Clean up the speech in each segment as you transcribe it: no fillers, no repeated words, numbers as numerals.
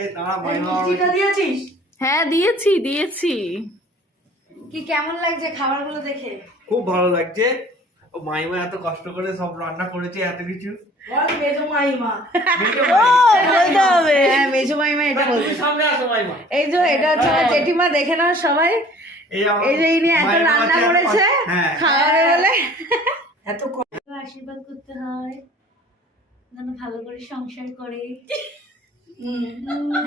এই দাঁড়া মাইমা মিষ্টিটা দিয়েছিস? হ্যাঁ দিয়েছি। কি কেমন লাগছে খাবারগুলো দেখে? খুব ভালো লাগছে। ও মাইমা এত কষ্ট করে সব রান্না করেছে, এত কিছু। বল মেজো মাইমা। মেজো ও মাইমা। বলতে হবে। হ্যাঁ মেজো মাইমা এটা বলছে। তুমি সামনে আসো মাইমা। এই যে এটা হচ্ছে আমার জেঠিমা, দেখে নাও সবাই। আমার এই যে ইনি এত মাইমা রান্না আছে, করেছে হ্যাঁ। খাওয়াবে বলে এত আশীর্বাদ করতে হয় যেন ভালো করে সংসার করে।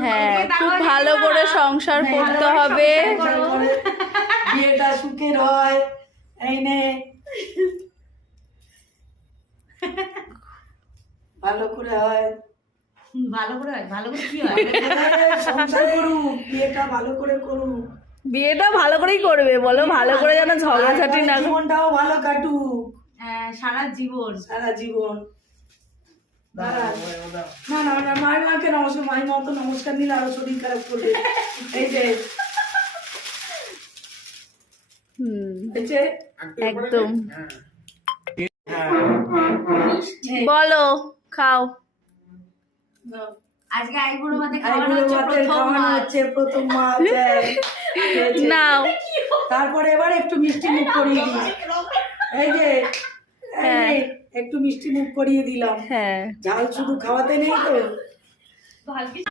হ্যাঁ খুব ভালো করে সংসার করতে হবে। বিয়েটা সুখের হয়। এই নে ভালো করে হয়। ভালো করে হয়? ভালো করে কি হয়? সংসার করুক, বিয়েটা ভালো করে করুক। বিয়েটা ভালো করেই করবে বলো, ভালো করে যেন ঝগড়াঝাটি না। জীবনটাও ভালো কাটুক। সারা জীবন দাঁড়া। না না না মাইমাকে নমস্কার, মাইমা তো নমস্কার দিলে আরো শরীর খারাপ করবে। এই যে এই যে একদম হ্যাঁ। বলো খাও। আজকে আইবুড়ো ভাতে খাওয়ানো হচ্ছে প্রথম মাছ। নাও তারপরে এবার একটু মিষ্টি মুখ করিয়ে দিই। এই যে হ্যাঁ। একটু মিষ্টি মুখ করিয়ে দিলাম। হ্যাঁ ঝাল শুধু খাওয়াতে নেই তো।